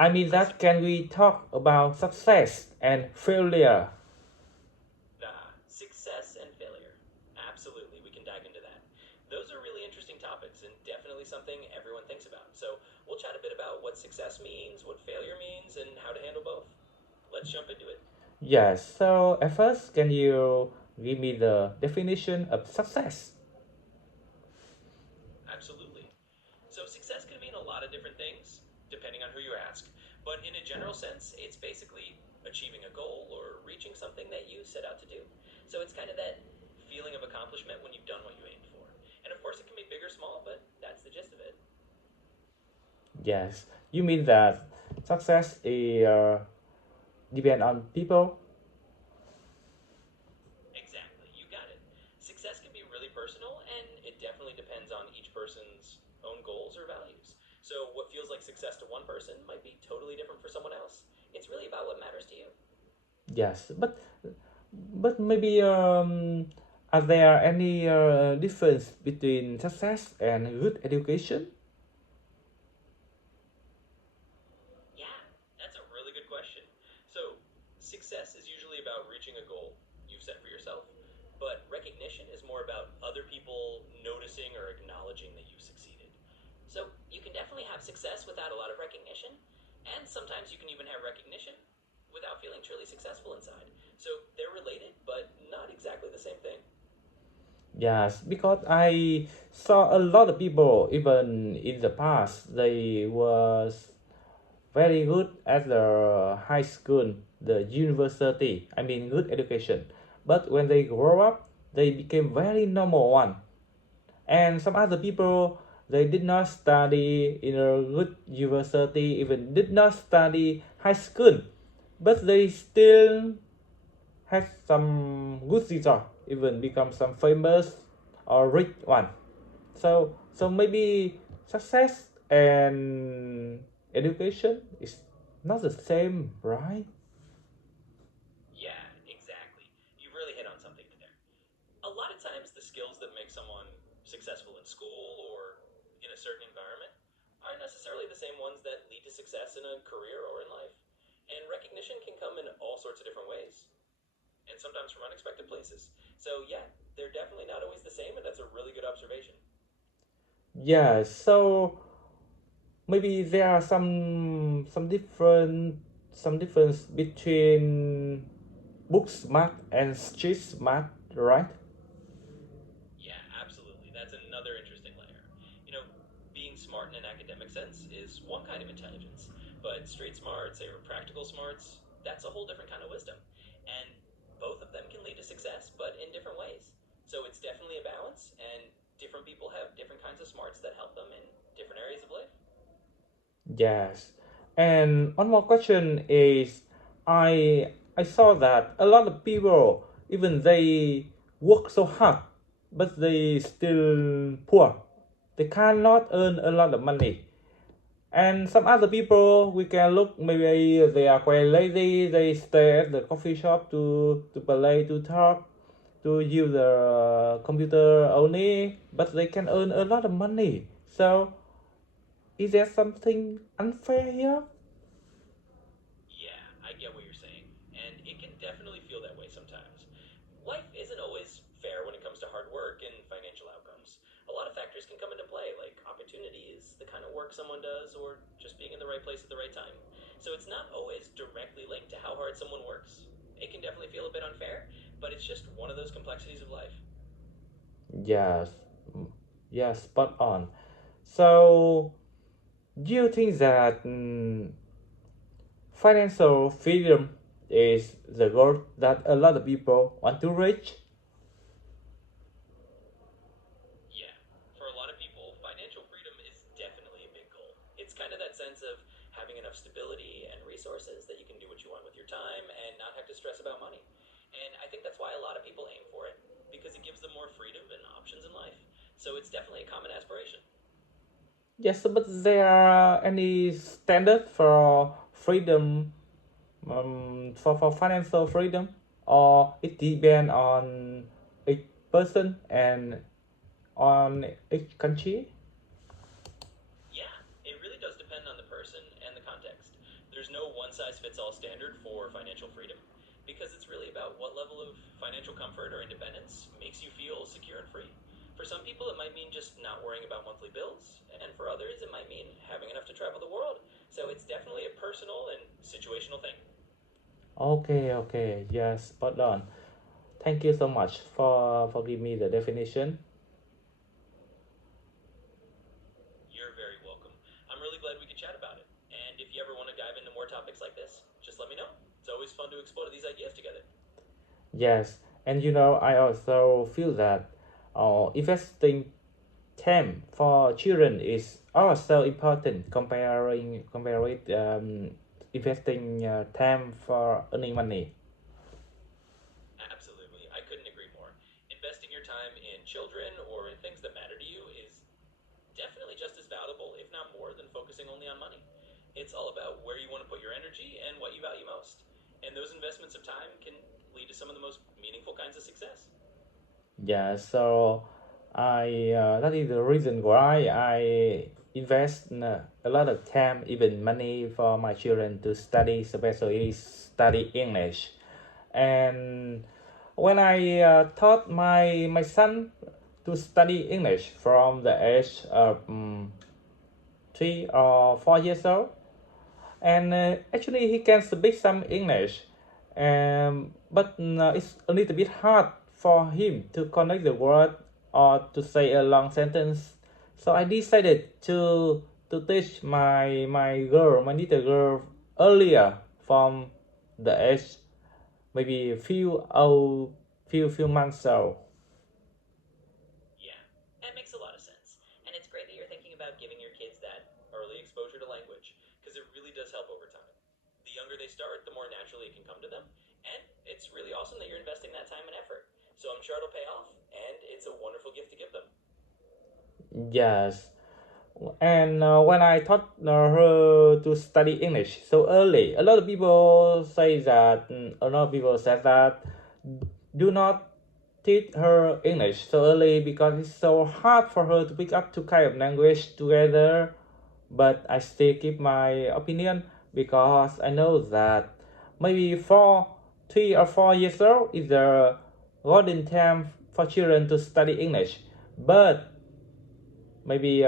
I mean that can we talk about success and failure? Success and failure. Absolutely, we can dive into that. Those are really interesting topics and definitely something everyone thinks about. So, we'll chat a bit about what success means, what failure means, and how to handle both. Let's jump into it. Yes, so at first, can you give me the definition of success? Absolutely. So, success can mean a lot of different things, depending on who you ask. But in a general sense, it's basically achieving a goal or reaching something that you set out to do. So, it's kind of that feeling of accomplishment when you've done what you aimed for. And of course, it can be big or small, but that's the gist of it. Yes, you mean that success is depend on people? Exactly, you got it. Success can be really personal, and it definitely depends on each person's own goals or values. So, what feels like success to one person might be totally different for someone else. It's really about what matters to you. Yes, but maybe are there any difference between success and good education? Yeah, that's a really good question. So, success is usually about reaching a goal you've set for yourself, but recognition is more about other people noticing or acknowledging that you succeeded. So, you can definitely have success without a lot of recognition, and sometimes you can even have recognition without feeling truly successful inside. So, they're related, but not exactly the same thing. Yes, because I saw a lot of people even in the past they was very good at the high school, the university. I mean good education. But when they grow up, they became very normal one. And some other people they did not study in a good university, even did not study high school, but they still have some good result, even become some famous or rich one. So maybe success and education is not the same, right? Yeah, exactly. You really hit on something there. A lot of times, the skills that make someone successful in school or in a certain environment aren't necessarily the same ones that lead to success in a career or in life. And recognition can come in all sorts of different ways, and sometimes from unexpected places. So, yeah, they're definitely not always the same, and that's a really good observation. Yeah, so maybe there are some difference between book smart and street smart, right? Yeah, absolutely. That's another interesting layer. You know, being smart in an academic sense is one kind of intelligence, but street smarts or practical smarts, that's a whole different kind of wisdom. And both of them can lead to success, but in different ways. So it's definitely a balance, and different people have different kinds of smarts that help them in different areas of life. Yes. And one more question is I saw that a lot of people even they work so hard but they still poor. They cannot earn a lot of money. And some other people we can look maybe they are quite lazy, they stay at the coffee shop to play, to talk, to use the computer only, but they can earn a lot of money. So is there something unfair here? Yeah, I get what you're saying, and it can definitely feel that way sometimes. Life isn't always fair when it comes to hard work and financial outcomes. A lot of factors can come into play, like opportunities, the kind of work someone does, or just being in the right place at the right time. So it's not always directly linked to how hard someone works. It can definitely feel a bit unfair, but it's just one of those complexities of life. Yes, mm, yes, spot on. So, do you think that financial freedom is the goal that a lot of people want to reach? Yeah, for a lot of people, financial freedom is definitely a big goal. It's kind of that sense of having enough stability and resources that you can do what you want with your time and not have to stress about money. And I think that's why a lot of people aim for it, because it gives them more freedom and options in life. So it's definitely a common aspiration. Yes, but there are any standard for freedom, for financial freedom, or it depends on each person and on each country? Yeah, it really does depend on the person and the context. there's no one size fits all standard for financial freedom because it's really about what level of financial comfort or independence makes you feel secure and free. For some people, it might mean just not worrying about monthly bills, and for others, it might mean having enough to travel the world. So it's definitely a personal and situational thing. Okay, okay, yes, spot on. Thank you so much for giving me the definition. You're very welcome. I'm really glad we could chat about it. And if you ever want to dive into more topics like this, just let me know. It's always fun to explore these ideas together. Yes, and I also feel that investing time for children is also important compare with investing time for earning money. Absolutely. I couldn't agree more. Investing your time in children or in things that matter to you is definitely just as valuable, if not more, than focusing only on money. It's all about where you want to put your energy and what you value most. And those investments of time can lead to some of the most meaningful kinds of success. Yeah, so I that is the reason why I invest a lot of time, even money, for my children to study, especially study English. And when I taught my son to study English from the age of 3 or 4 years old, and actually he can speak some English, but it's a little bit hard for him to connect the word or to say a long sentence. So I decided to teach my little girl earlier from the age maybe few months old. Yeah, that makes a lot of sense. And it's great that you're thinking about giving your kids that early exposure to language, because it really does help over time. The younger they start, the more naturally it can come to them. And it's really awesome that you're investing that time and effort. So I'm sure it'll pay off, and it's a wonderful gift to give them. Yes, and when I taught her to study English so early, a lot of people say that a lot of people said that do not teach her English so early because it's so hard for her to pick up two kind of language together. But I still keep my opinion because I know that maybe 3 or 4 years old is the golden time for children to study English. But maybe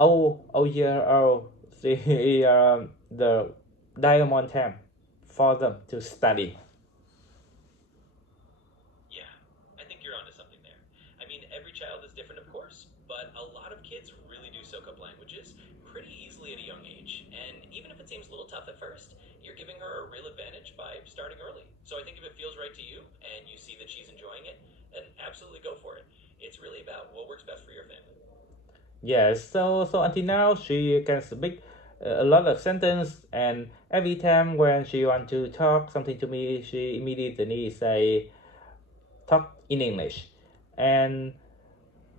oh year old the the diamond time for them to study. Yeah, I think you're onto something there. I mean, every child is different, of course, but a lot of kids really do soak up languages pretty easily at a young age. And even if it seems a little tough at first, you're giving her a real advantage by starting early. So I think if it feels right to you and you see that she's enjoying it, then absolutely go for it. It's really about what works best for your family. Yes, so until now she can speak a lot of sentence, and every time when she want to talk something to me, she immediately say talk in English. And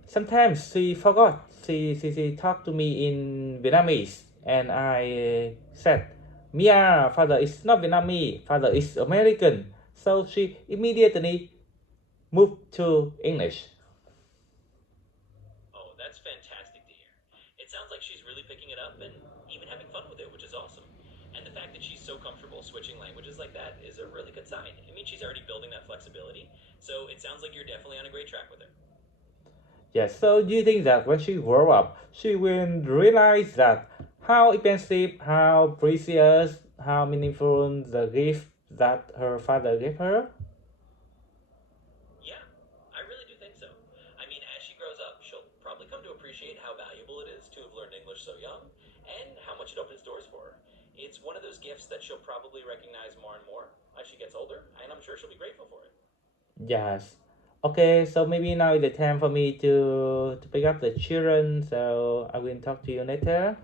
sometimes she forgot. She talked to me in Vietnamese, and I said, "Mia, father is not Vietnamese. Father is American." So she immediately moved to English. Oh, that's fantastic to hear. It sounds like she's really picking it up and even having fun with it, which is awesome. And the fact that she's so comfortable switching languages like that is a really good sign. It means she's already building that flexibility. So it sounds like you're definitely on a great track with her. Yes. So do you think that when she grow up, she will realize that how expensive, how precious, how meaningful the gift that her father gave her? Yeah, I really do think so. I mean, as she grows up, she'll probably come to appreciate how valuable it is to have learned English so young and how much it opens doors for her. It's one of those gifts that she'll probably recognize more and more as she gets older, and I'm sure she'll be grateful for it. Yes. Okay, so maybe now is the time for me to pick up the children. So I will talk to you later.